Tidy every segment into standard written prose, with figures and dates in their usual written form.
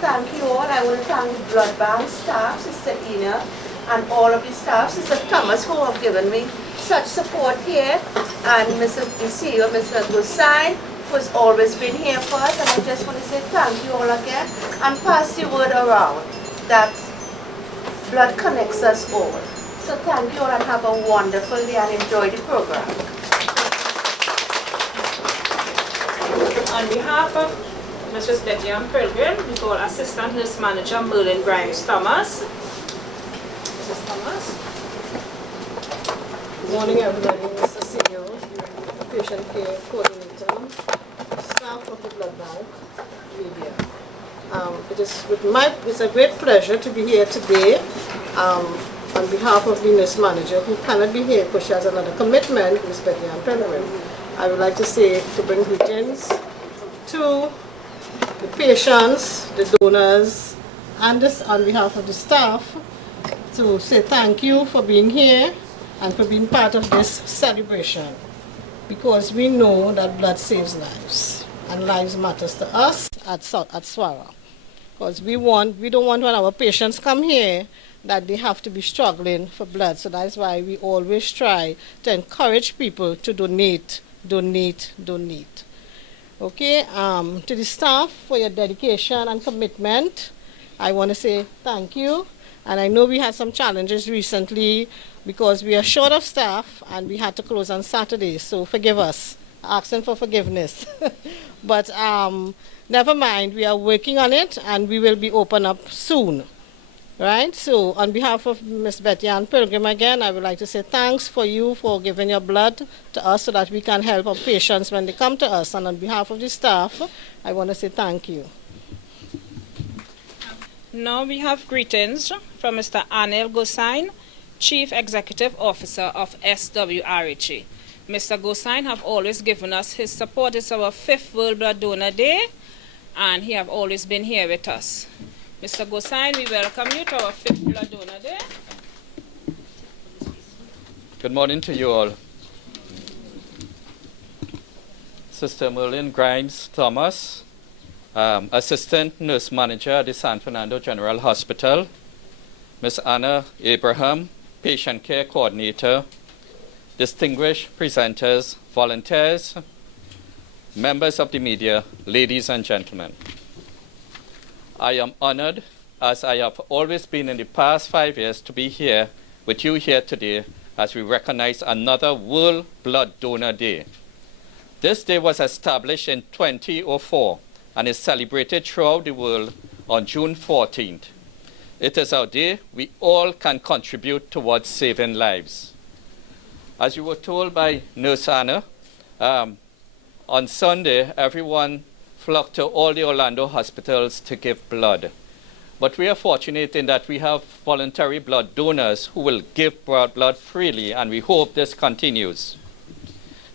thank you all. I want to thank the blood bank staff, Sister Ina, and all of the staff, Sister Thomas, who have given me such support here, and Mr. CEO, Mr. Gusain, who has always been here for us, and I just want to say thank you all again, and pass the word around that blood connects us all. So thank you all, and have a wonderful day, and enjoy the program. On behalf of Mrs. Betty Ann Pilgrim, we call Assistant Nurse Manager Merlin Grimes Thomas. Mrs. Thomas. Good morning, everybody. Mr. CEO, Patient Care Coordinator, staff of the Blood Bank, media. It's a great pleasure to be here today on behalf of the nurse manager who cannot be here because she has another commitment, Ms. Betty Ann Pilgrim. I would like to bring greetings to the patients, the donors, and on behalf of the staff, to say thank you for being here and for being part of this celebration, because we know that blood saves lives and lives matters to us at SWRHA, because we don't want when our patients come here that they have to be struggling for blood. So that's why we always try to encourage people to donate. Okay, to the staff for your dedication and commitment, I want to say thank you. And I know we had some challenges recently because we are short of staff and we had to close on Saturday, so forgive us, asking for forgiveness. But never mind, we are working on it and we will be open up soon. Right? So on behalf of Ms. Betty Ann Pilgrim again, I would like to say thanks for you for giving your blood to us so that we can help our patients when they come to us. And on behalf of the staff, I want to say thank you. Now we have greetings from Mr. Anil Gosain, Chief Executive Officer of SWRHA. Mr. Gosain have always given us his support. It's our 5th World Blood Donor Day, and he have always been here with us. Mr. Gosain, we welcome you to our 5th Blood Donor Day. Good morning to you all. Sister Merlin Grimes Thomas, Assistant Nurse Manager at the San Fernando General Hospital. Ms. Anna Abraham, Patient Care Coordinator. Distinguished presenters, volunteers, members of the media, ladies and gentlemen. I am honored, as I have always been in the past 5 years, to be here with you here today as we recognize another World Blood Donor Day. This day was established in 2004 and is celebrated throughout the world on June 14th. It is our day we all can contribute towards saving lives. As you were told by Nurse Anna, on Sunday, everyone flocked to all the Orlando hospitals to give blood. But we are fortunate in that we have voluntary blood donors who will give blood freely, and we hope this continues.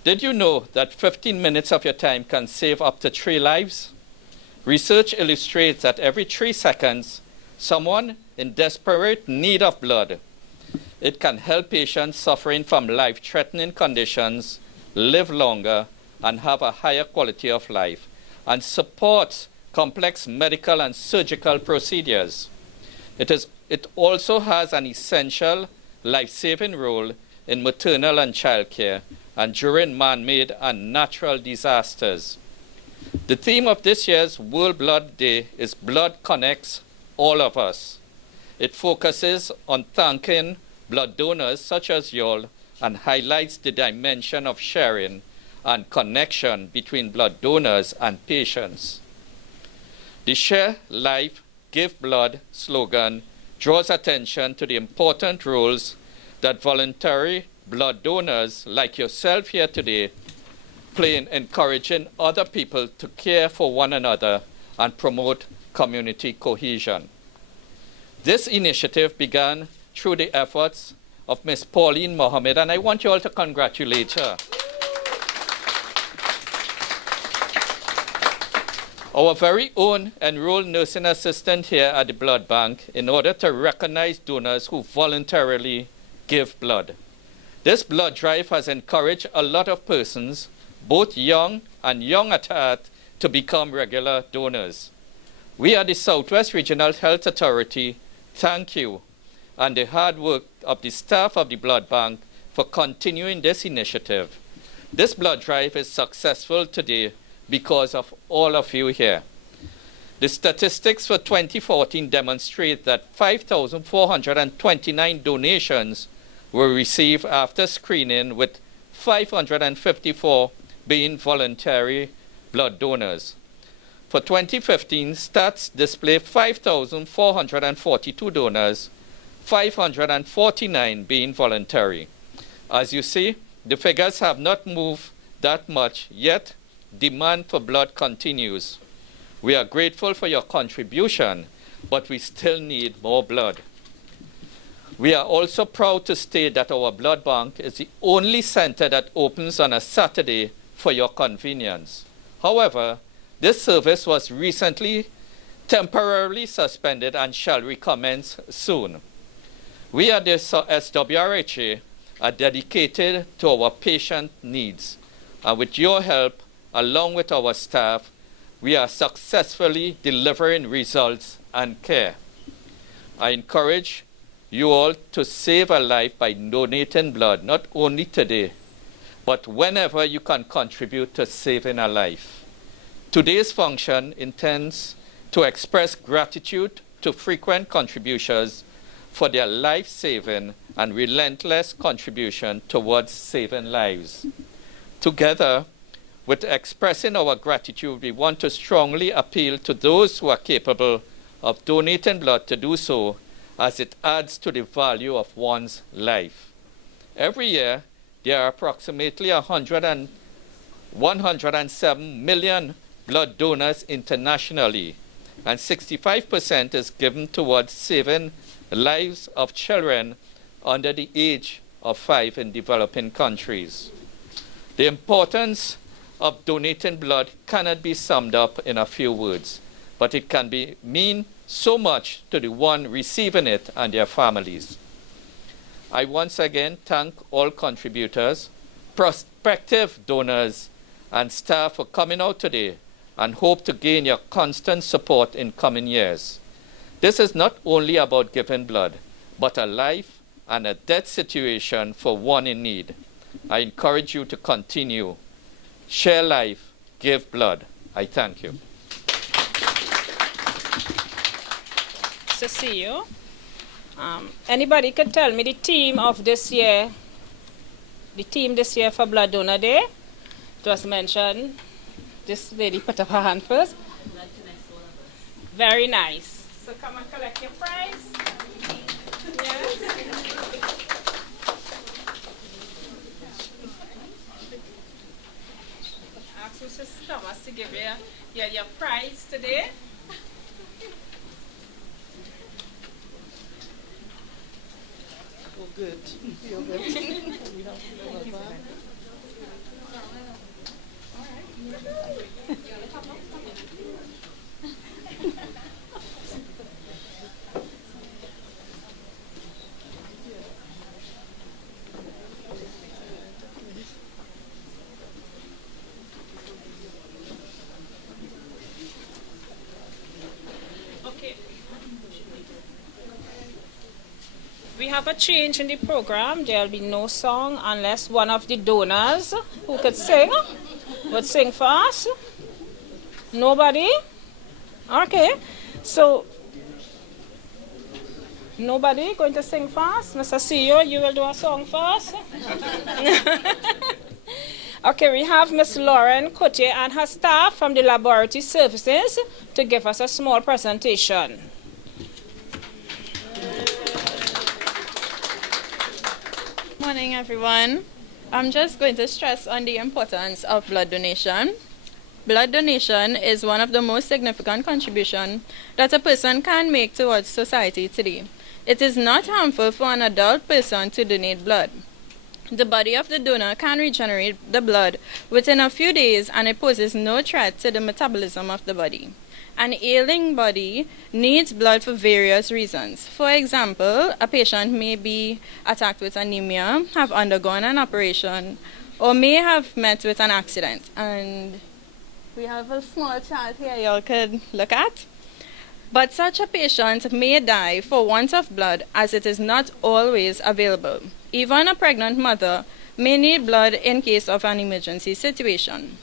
Did you know that 15 minutes of your time can save up to 3 lives? Research illustrates that every 3 seconds, someone in desperate need of blood. It can help patients suffering from life-threatening conditions live longer and have a higher quality of life, and supports complex medical and surgical procedures. It also has an essential life-saving role in maternal and child care and during man-made and natural disasters. The theme of this year's World Blood Day is Blood Connects All of Us. It focuses on thanking blood donors such as y'all and highlights the dimension of sharing and connection between blood donors and patients. The Share Life, Give Blood slogan draws attention to the important roles that voluntary blood donors like yourself here today play in encouraging other people to care for one another and promote community cohesion. This initiative began through the efforts of Ms. Pauline Mohammed, and I want you all to congratulate her. Our very own enrolled nursing assistant here at the blood bank in order to recognize donors who voluntarily give blood. This blood drive has encouraged a lot of persons, both young and young at heart, to become regular donors. We at the Southwest Regional Health Authority thank you and the hard work of the staff of the blood bank for continuing this initiative. This blood drive is successful today because of all of you here. The statistics for 2014 demonstrate that 5,429 donations were received after screening, with 554 being voluntary blood donors. For 2015, stats display 5,442 donors, 549 being voluntary. As you see, the figures have not moved that much, yet demand for blood continues. We are grateful for your contribution, but we still need more blood. We are also proud to state that our blood bank is the only center that opens on a Saturday for your convenience. However, this service was recently temporarily suspended and shall recommence soon. We at the SWRHA are dedicated to our patient needs, and with your help, along with our staff, we are successfully delivering results and care. I encourage you all to save a life by donating blood, not only today, but whenever you can contribute to saving a life. Today's function intends to express gratitude to frequent contributors for their life-saving and relentless contribution towards saving lives. Together with expressing our gratitude, we want to strongly appeal to those who are capable of donating blood to do so, as it adds to the value of one's life. Every year, there are approximately 107 million blood donors internationally, and 65% is given towards saving lives of children under the age of 5 in developing countries. The importance of donating blood cannot be summed up in a few words, but it can mean so much to the one receiving it and their families. I once again thank all contributors, prospective donors, and staff for coming out today, and hope to gain your constant support in coming years. This is not only about giving blood, but a life and a death situation for one in need. I encourage you to continue. Share life, give blood. I thank you. To see you. Anybody could tell me the theme of this year, the theme this year for Blood Donor Day? It was mentioned. This lady put up her hand first. Very nice. So come and collect your prize. Yes. Ask Mrs. Thomas to give you your prize today. Oh, good. Feel good. Okay. We have a change in the program. There will be no song unless one of the donors who could sing would sing for us. Nobody? Okay. So, nobody going to sing for us? Mr. CEO, you will do a song for us? Okay, we have Ms. Lauren Cotier and her staff from the laboratory services to give us a small presentation. Morning, everyone. I'm just going to stress on the importance of blood donation. Blood donation is one of the most significant contributions that a person can make towards society today. It is not harmful for an adult person to donate blood. The body of the donor can regenerate the blood within a few days, and it poses no threat to the metabolism of the body. An ailing body needs blood for various reasons. For example, a patient may be attacked with anemia, have undergone an operation, or may have met with an accident. And we have a small chart here y'all could look at. But such a patient may die for want of blood as it is not always available. Even a pregnant mother may need blood in case of an emergency situation.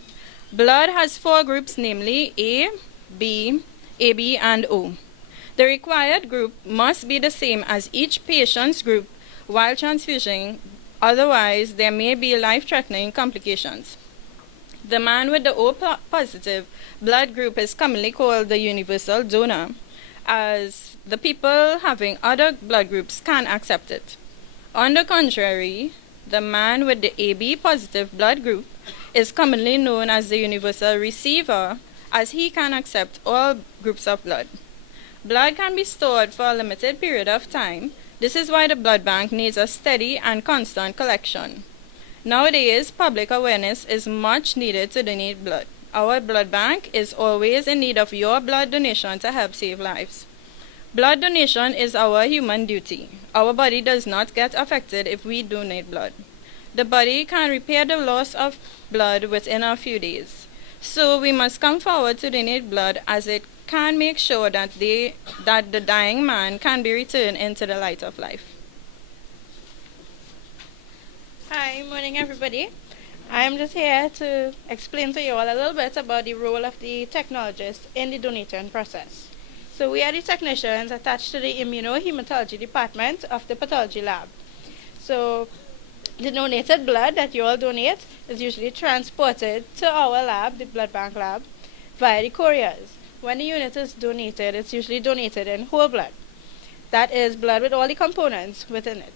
Blood has 4 groups, namely A, B, AB, and O. The required group must be the same as each patient's group while transfusing, otherwise there may be life-threatening complications. The man with the O positive blood group is commonly called the universal donor, as the people having other blood groups can accept it. On the contrary, the man with the AB positive blood group is commonly known as the universal receiver, as he can accept all groups of blood. Blood can be stored for a limited period of time. This is why the blood bank needs a steady and constant collection. Nowadays, public awareness is much needed to donate blood. Our blood bank is always in need of your blood donation to help save lives. Blood donation is our human duty. Our body does not get affected if we donate blood. The body can repair the loss of blood within a few days. So we must come forward to donate blood, as it can make sure that the dying man can be returned into the light of life. Hi, morning everybody. I'm just here to explain to you all a little bit about the role of the technologist in the donating process. So we are the technicians attached to the immunohematology department of the pathology lab. So the donated blood that you all donate is usually transported to our lab, the blood bank lab, via the couriers. When the unit is donated, it's usually donated in whole blood. That is blood with all the components within it.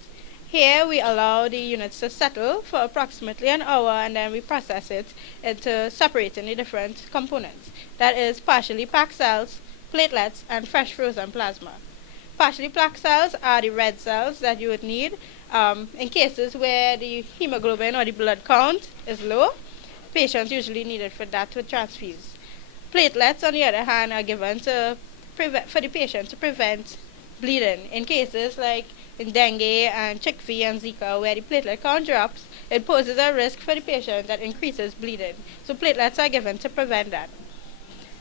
Here we allow the units to settle for approximately an hour, and then we process it into separating the different components. That is partially packed cells, platelets, and fresh frozen plasma. Partially packed cells are the red cells that you would need in cases where the hemoglobin or the blood count is low. Patients usually need it for that to transfuse. Platelets, on the other hand, are given for the patient to prevent bleeding in cases like in dengue and chikungunya and Zika, where the platelet count drops. It poses a risk for the patient that increases bleeding. So platelets are given to prevent that.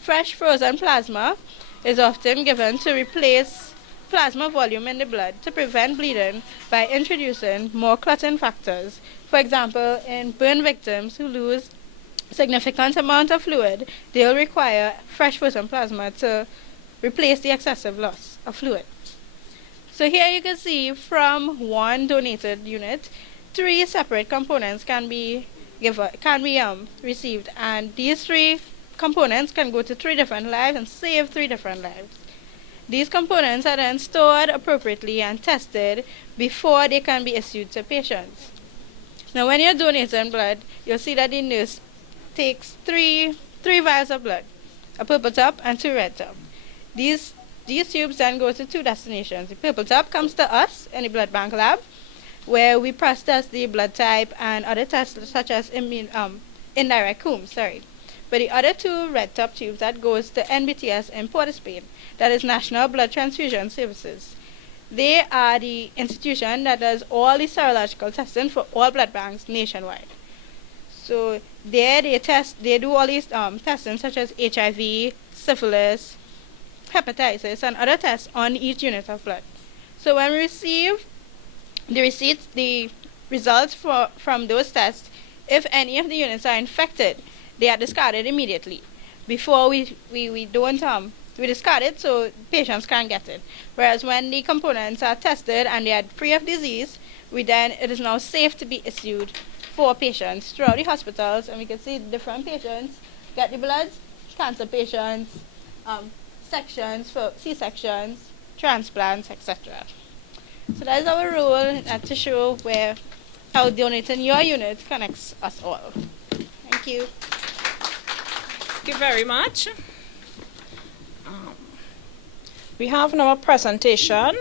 Fresh frozen plasma is often given to replace plasma volume in the blood to prevent bleeding by introducing more clotting factors. For example, in burn victims who lose significant amount of fluid, they'll require fresh frozen plasma to replace the excessive loss of fluid. So here you can see from one donated unit, 3 separate components can be received, and these 3 components can go to 3 different lives and save 3 different lives. These components are then stored appropriately and tested before they can be issued to patients. Now when you're donating blood, you'll see that the nurse takes 3 vials of blood, a purple top and 2 red top. These tubes then go to 2 destinations. The purple top comes to us in the blood bank lab, where we process the blood type and other tests such as indirect Coombs. But the other 2 red top tubes, that goes to NBTS in Port of Spain, that is National Blood Transfusion Services. They are the institution that does all the serological testing for all blood banks nationwide. So there they do all these testing such as HIV, syphilis, hepatitis, and other tests on each unit of blood. So when we receive the results from those tests, if any of the units are infected, they are discarded immediately. Before we discard it so patients can't get it. Whereas when the components are tested and they are free of disease, it is now safe to be issued for patients throughout the hospitals, and we can see different patients get the blood, cancer patients, sections for C-sections, transplants, etc. So that is our role, to show how donating your unit connects us all. Thank you. Thank you very much. We have now a presentation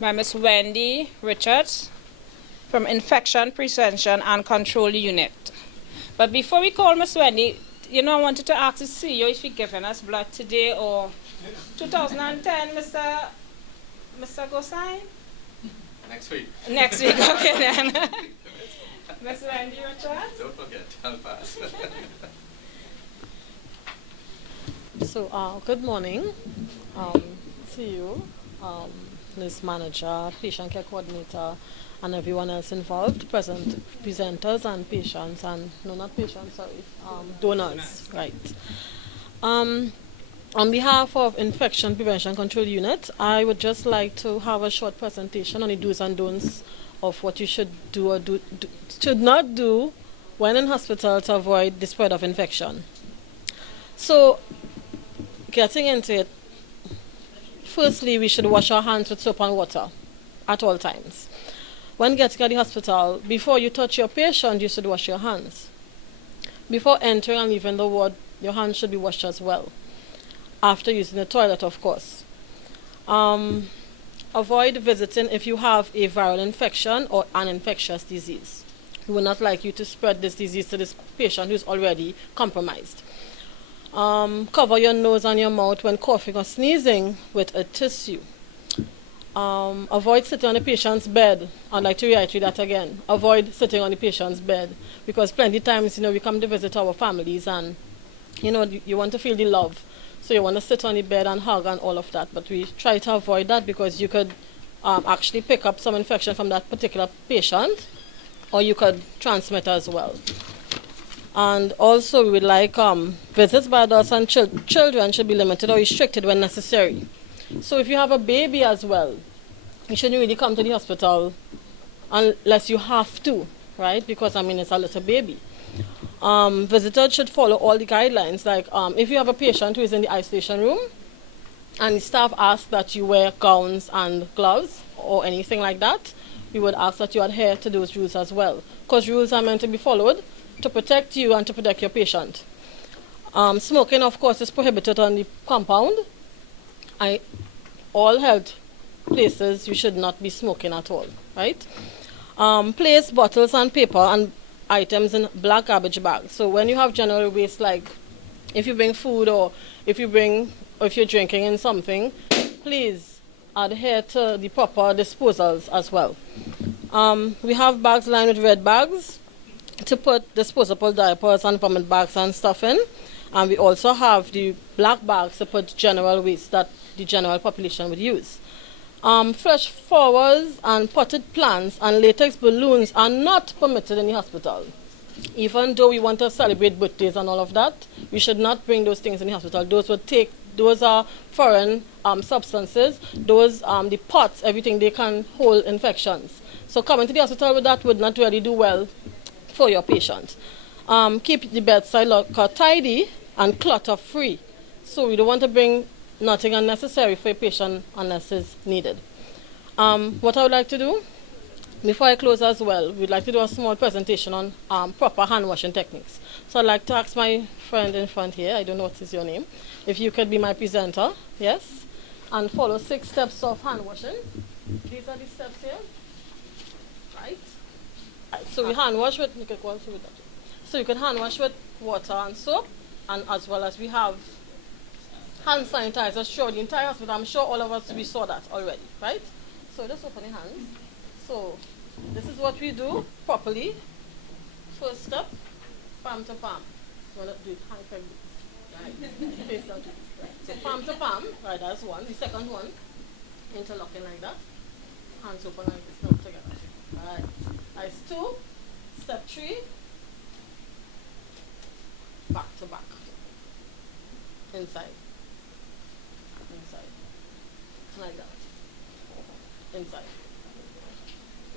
by Ms. Wendy Richards from Infection Prevention and Control Unit. But before we call Ms. Wendy, I wanted to ask the CEO if he's giving us blood today or 2010, Mr. Gosain? Next week. Next week, okay then. Ms. Wendy Richards? Don't forget, I'll pass. Good morning to you, nurse manager, patient care coordinator, and everyone else involved, presenters and patients, and no, not patients, sorry, donors, right. On behalf of Infection Prevention Control Unit, I would just like to have a short presentation on the do's and don'ts of what you should do or should not do when in hospital to avoid the spread of infection. So, getting into it, firstly, we should wash our hands with soap and water at all times. When getting to the hospital, before you touch your patient, you should wash your hands. Before entering and leaving the ward, your hands should be washed as well. After using the toilet, of course. Avoid visiting if you have a viral infection or an infectious disease. We would not like you to spread this disease to this patient who's already compromised. Cover your nose and your mouth when coughing or sneezing with a tissue. Avoid sitting on the patient's bed. I'd like to reiterate that again. Avoid sitting on the patient's bed, because plenty of times, we come to visit our families and, you want to feel the love. So you want to sit on the bed and hug and all of that. But we try to avoid that because you could actually pick up some infection from that particular patient, or you could transmit as well. And also we would like visits by adults and children should be limited or restricted when necessary. So if you have a baby as well, you shouldn't really come to the hospital unless you have to, right? Because it's a little baby. Visitors should follow all the guidelines. Like if you have a patient who is in the isolation room and the staff asks that you wear gowns and gloves or anything like that, we would ask that you adhere to those rules as well, because rules are meant to be followed to protect you and to protect your patient. Smoking, of course, is prohibited on the compound. All health places, you should not be smoking at all, right? Place bottles and paper and items in black garbage bags. So when you have general waste, like if you bring food or if you're drinking in something, please adhere to the proper disposals as well. We have bags lined with red bags to put disposable diapers and vomit bags and stuff in. And we also have the black bags to put general waste that the general population would use. Fresh flowers and potted plants and latex balloons are not permitted in the hospital. Even though we want to celebrate birthdays and all of that, we should not bring those things in the hospital. Those are foreign substances. The pots, everything, they can hold infections. So coming to the hospital with that would not really do well for your patient. Keep the bedside locker tidy and clutter-free. So we don't want to bring nothing unnecessary for a patient unless it's needed. What I would like to do, before I close as well, we'd like to do a small presentation on proper hand washing techniques. So I'd like to ask my friend in front here, I don't know what is your name, if you could be my presenter, yes, and follow 6 steps of hand washing. These are the steps here, right? So we hand wash with, you can go through that. So you can hand wash with water and soap, and as well as we have hand sanitizer throughout the entire hospital. I'm sure all of us, we saw that already, right? So just open your hands. So this is what we do properly. First step, palm to palm. You want to do it hand for right. Face down to right. So palm to palm, right, that's one. The second one, interlocking like that. Hands open like this, now together. Right. That's 2. Step 3, back to back. Inside. Like that. Inside.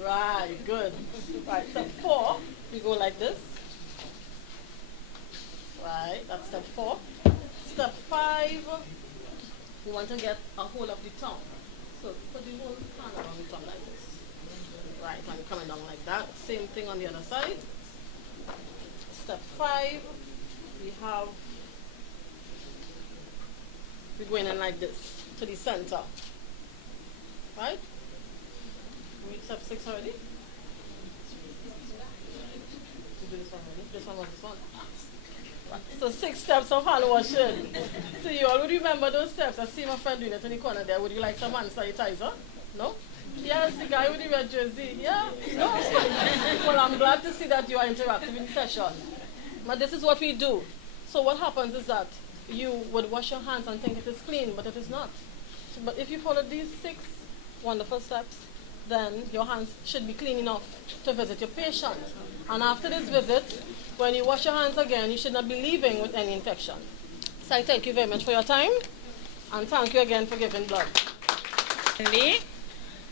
Right, good. Right, step 4, we go like this. Right, that's step 4. Step 5, we want to get a hold of the tongue. So put the whole hand around the tongue like this. Right, and coming down like that. Same thing on the other side. Step 5, we're going in like this to the center. Right? We reach step 6 already? We do this one already? This one was this one. Right. So 6 steps of hand washing. So you all would remember those steps. I see my friend doing it in the corner there. Would you like some hand sanitizer? No? Yes, the guy with the red jersey. Yeah? No? Well, I'm glad to see that you are interactive in the session. But this is what we do. So what happens is that you would wash your hands and think it is clean, but it is not. So, but if you follow these 6 wonderful steps, then your hands should be clean enough to visit your patient. And after this visit, when you wash your hands again, you should not be leaving with any infection. So I thank you very much for your time, and thank you again for giving blood.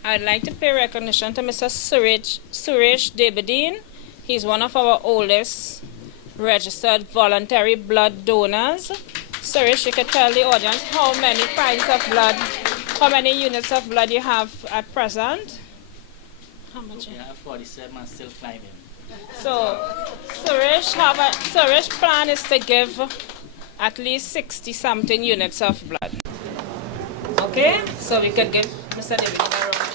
I'd like to pay recognition to Mr. Suresh Debadine. He's one of our oldest registered voluntary blood donors. Suresh, you could tell the audience how many pints of blood, how many units of blood you have at present? How much? We have 47 and still climbing. So, Suresh's plan is to give at least 60-something units of blood. Okay? So we could give Mr. David a round of applause.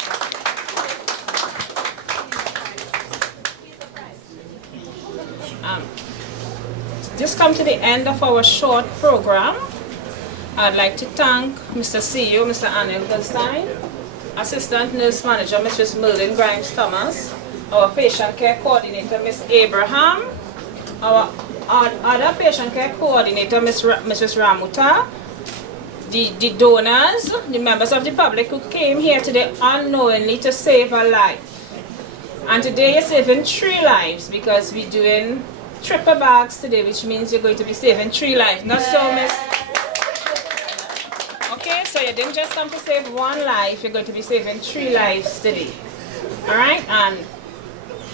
Just come to the end of our short program. I'd like to thank Mr. CEO, Mr. Anil Goldstein, Assistant Nurse Manager, Mrs. Merlin Grimes-Thomas, our Patient Care Coordinator, Ms. Abraham, our other Patient Care Coordinator, Mrs. Ramuta, the donors, the members of the public who came here today unknowingly to save a life. And today you're saving 3 lives because we're doing triple bags today, which means you're going to be saving 3 lives. Not so, miss. Okay, so you didn't just come to save 1 life, you're going to be saving 3 lives today. Alright, and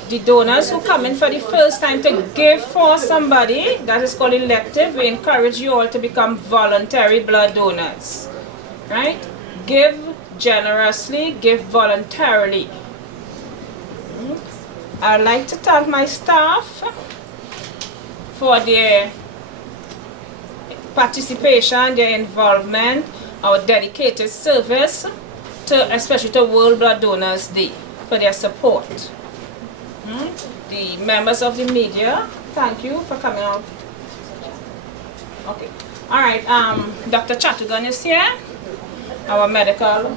the donors who come in for the first time to give for somebody, that is called elective, we encourage you all to become voluntary blood donors. Right? Give generously, give voluntarily. I'd like to thank my staff for their participation, their involvement, our dedicated service, especially to World Blood Donors Day, for their support. The members of the media, thank you for coming out. Okay. All right. Dr. Chatugan is here, our medical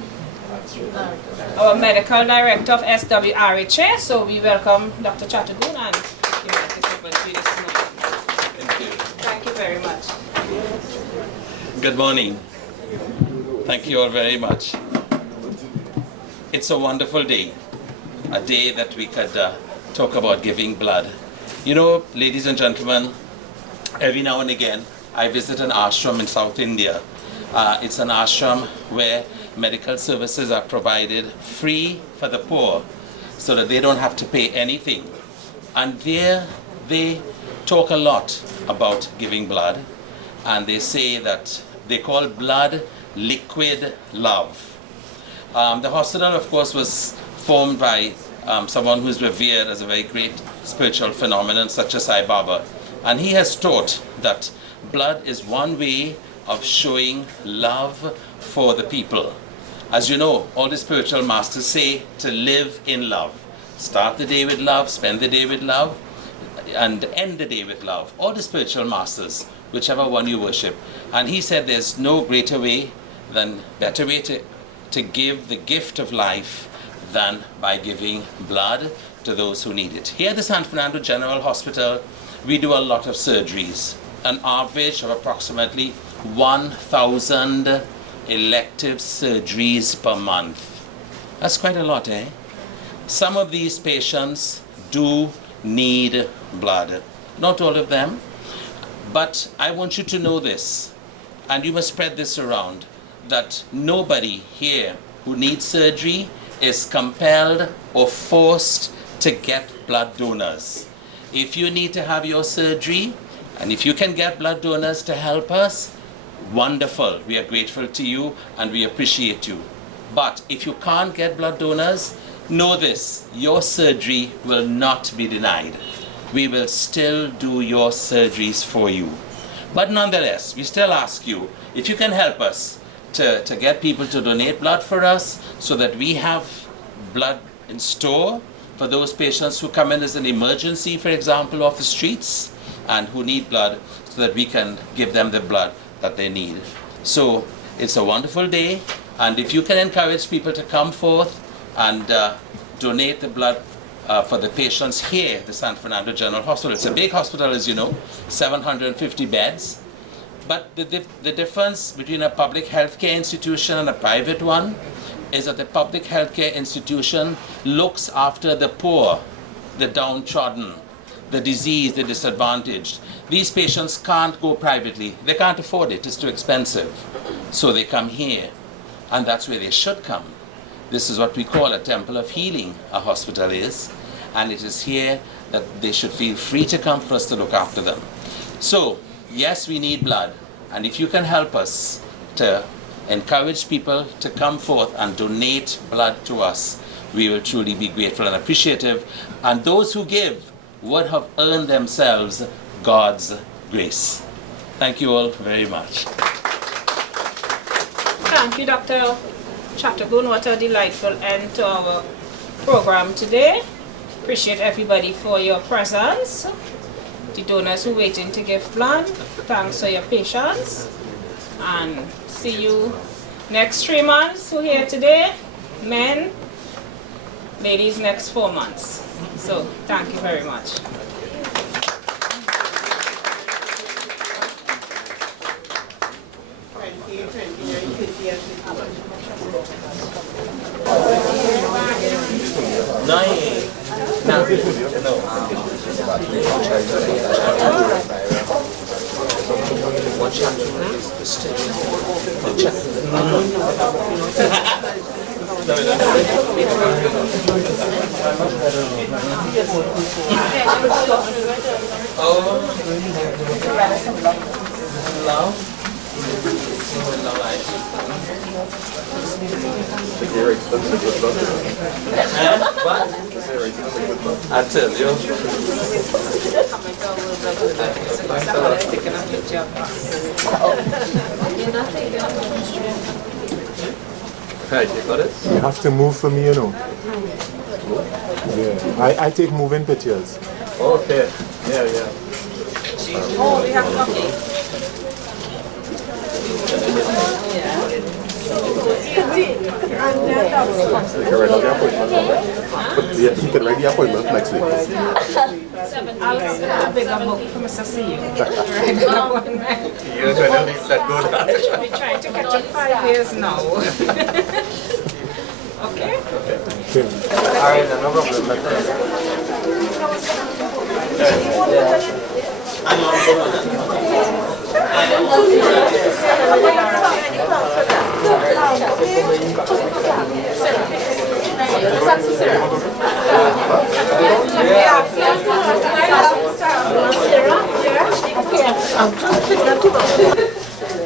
director of SWRHA. So we welcome Dr. Chatugan and you might participate this morning. Thank you. Thank you very much. Good morning. Thank you all very much. It's a wonderful day, a day that we could talk about giving blood. You know, ladies and gentlemen, every now and again I visit an ashram in South India. It's an ashram where medical services are provided free for the poor so that they don't have to pay anything. And there they talk a lot about giving blood, and they say that they call blood liquid love. The hospital, of course, was formed by someone who is revered as a very great spiritual phenomenon such as Sai Baba. And he has taught that blood is one way of showing love for the people. As you know, all the spiritual masters say to live in love. Start the day with love, spend the day with love, and end the day with love. All the spiritual masters, whichever one you worship. And he said there's no better way to give the gift of life than by giving blood to those who need it. Here at the San Fernando General Hospital, we do a lot of surgeries, an average of approximately 1,000 elective surgeries per month. That's quite a lot, eh? Some of these patients do need blood. Not all of them, but I want you to know this, and you must spread this around, that nobody here who needs surgery is compelled or forced to get blood donors. If you need to have your surgery, and if you can get blood donors to help us, wonderful. We are grateful to you and we appreciate you. But if you can't get blood donors, know this, your surgery will not be denied. We will still do your surgeries for you. But nonetheless, we still ask you, if you can help us to get people to donate blood for us so that we have blood in store for those patients who come in as an emergency, for example, off the streets and who need blood, so that we can give them the blood that they need. So it's a wonderful day, and if you can encourage people to come forth and donate the blood for the patients here at the San Fernando General Hospital. It's a big hospital, as you know, 750 beds. But the difference between a public healthcare institution and a private one is that the public healthcare institution looks after the poor, the downtrodden, the diseased, the disadvantaged. These patients can't go privately. They can't afford it. It's too expensive. So they come here, and that's where they should come. This is what we call a temple of healing, a hospital is, and it is here that they should feel free to come for us to look after them. So, yes, we need blood, and if you can help us to encourage people to come forth and donate blood to us, we will truly be grateful and appreciative, and those who give would have earned themselves God's grace. Thank you all very much. Thank you, Dr. Chattergoon. What a delightful end to our program today. Appreciate everybody for your presence. The donors who are waiting to give blood, thanks for your patience. And see you next 3 months who are here today. Men, ladies next 4 months. So thank you very much. I tell you. Right, you got it? You have to move for me, you know. Yeah, I take moving pictures. Okay, yeah. Oh, we have coffee. You can write the appointment. But yeah, you can write the appointment next week. I'll get a bigger book for Mr. C. You're trying to reach that goal. We're trying to catch up 5 years now. Okay? Alright, no problem.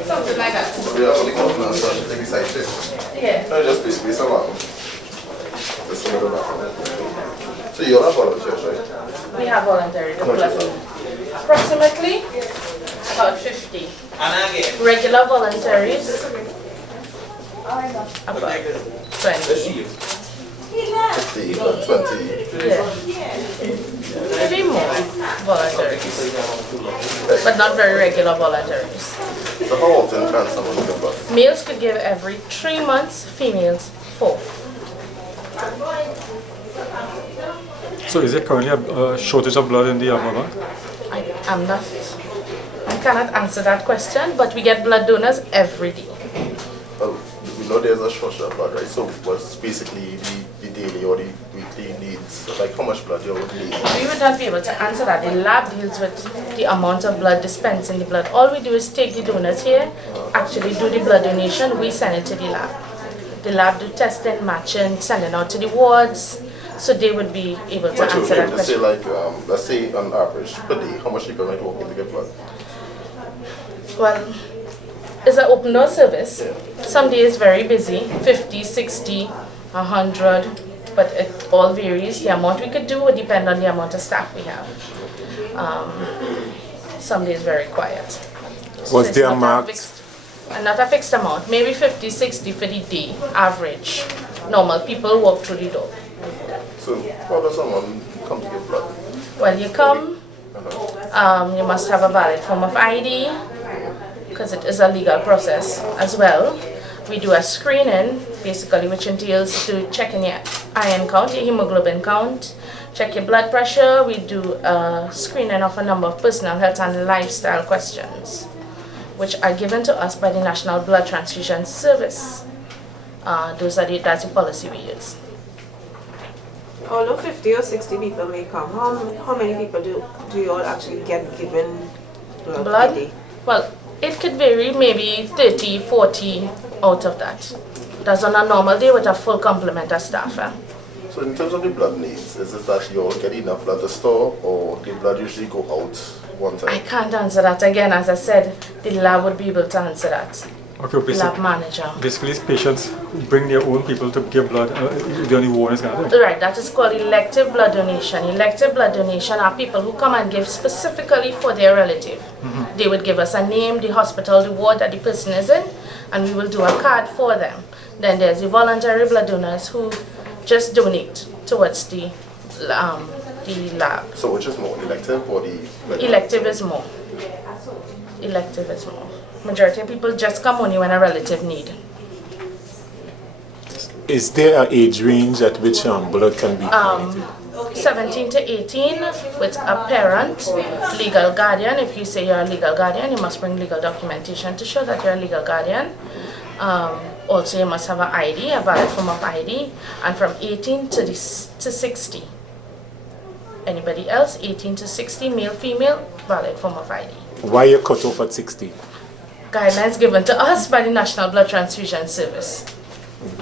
Something like that. Yeah, only confidence, so I should take a side chick. Yeah. No, just be some of them. Just a little back. So you're not volunteers, right? We have volunteers. Approximately about 50. Regular volunteers, about 20. 50, 20. Yeah. Maybe more volunteers, but not very regular volunteers. So how often can someone give blood? Males could give every 3 months, females 4. So is there currently a shortage of blood in the Ababa? I cannot answer that question, but we get blood donors every day. Well, we know there's a shortage of blood, right? So what's basically the daily or the weekly needs? Like how much blood you would need? We would not be able to answer that. The lab deals with the amount of blood, dispensing the blood. All we do is take the donors here, actually do the blood donation, we send it to the lab. The lab do testing, matching, sending out to the wards, so they would be able to answer that question. Say like, let's say on average per day, how much people might walk in to get blood? Well, it's an open door service. Yeah. Some days very busy, 50, 60, 100, but it all varies. The amount we could do would depend on the amount of staff we have. Some days very quiet. Was it's there not marked? Not a fixed amount, maybe 50, 60 for the day, average. Normal people walk through the door. So how does someone come to get blood? Well, you come, you must have a valid form of ID, because it is a legal process as well. We do a screening, basically, which entails to checking your iron count, your hemoglobin count, check your blood pressure. We do a screening of a number of personal health and lifestyle questions. which are given to us by the National Blood Transfusion Service. That's the policy we use. Although 50 or 60 people may come, how many people do you all actually get given blood? Per day? Well, it could vary, maybe 30, 40 out of that. That's on a normal day with a full complement of staff. So in terms of the blood needs, is it that you all get enough blood to store, or the blood usually go out one time? I can't answer that. Again, as I said, the lab would be able to answer that. Okay, lab manager. Basically, patients bring their own people to give blood. The only one is going to. Right, that is called elective blood donation. Elective blood donation are people who come and give specifically for their relative. They would give us a name, the hospital, the ward that the person is in, and we will do a card for them. Then there's the voluntary blood donors who just donate towards the lab. So which is more, elective or the... Elective is more. Elective is more. Majority of people just come only when a relative need. Is there an age range at which blood can be donated? 17 to 18 with a parent, legal guardian. If you say you're a legal guardian, you must bring legal documentation to show that you're a legal guardian. Also, you must have an ID, a valid form of ID, and from 18 to 60. Anybody else, 18 to 60, male, female, valid form of ID. Why you cut off at 60? Guidelines given to us by the National Blood Transfusion Service.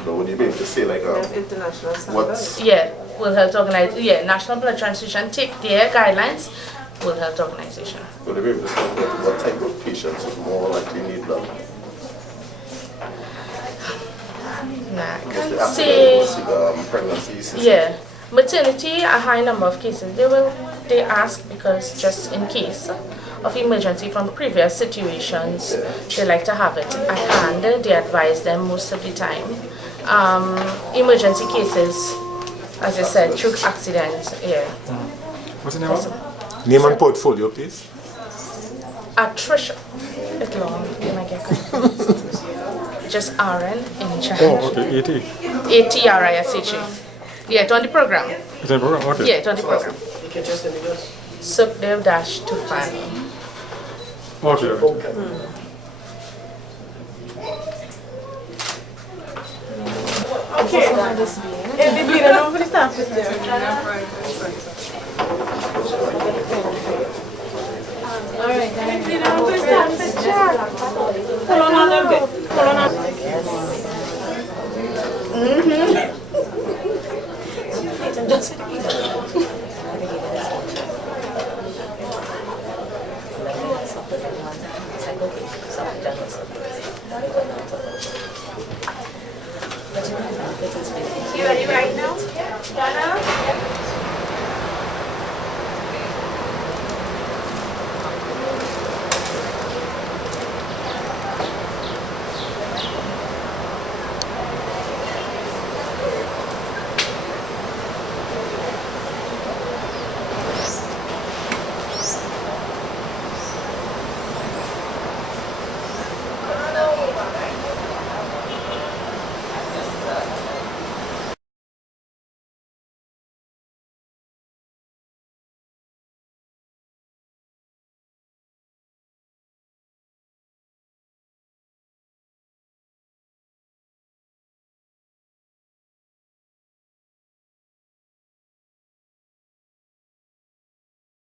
So would you be able to say like international what's... Yeah, World Health Organization, yeah, National Blood Transfusion take their guidelines, World Health Organization. Would you be able to say what type of patients is more likely need blood? Nah, I Mostly can't accidents, say. pregnancies. Yeah, maternity, a high number of cases. They ask because just in case of emergency from previous situations, they like to have it at hand. They advise them most of the time. Emergency cases, as I said, through accidents. Yeah. What's the name of it? Name and portfolio, please. Trisha. It's long. Can I get confused? Just RN in charge. Oh, okay, AT. ATRISHA. Yeah, it's on the program. It's on the program, okay. Yeah, it's on the program. Sukdev-25. Okay. Okay. If you bleed over the staff is there. Alright, if you bleed over the staff is there. Hold on a little bit. Hold on a just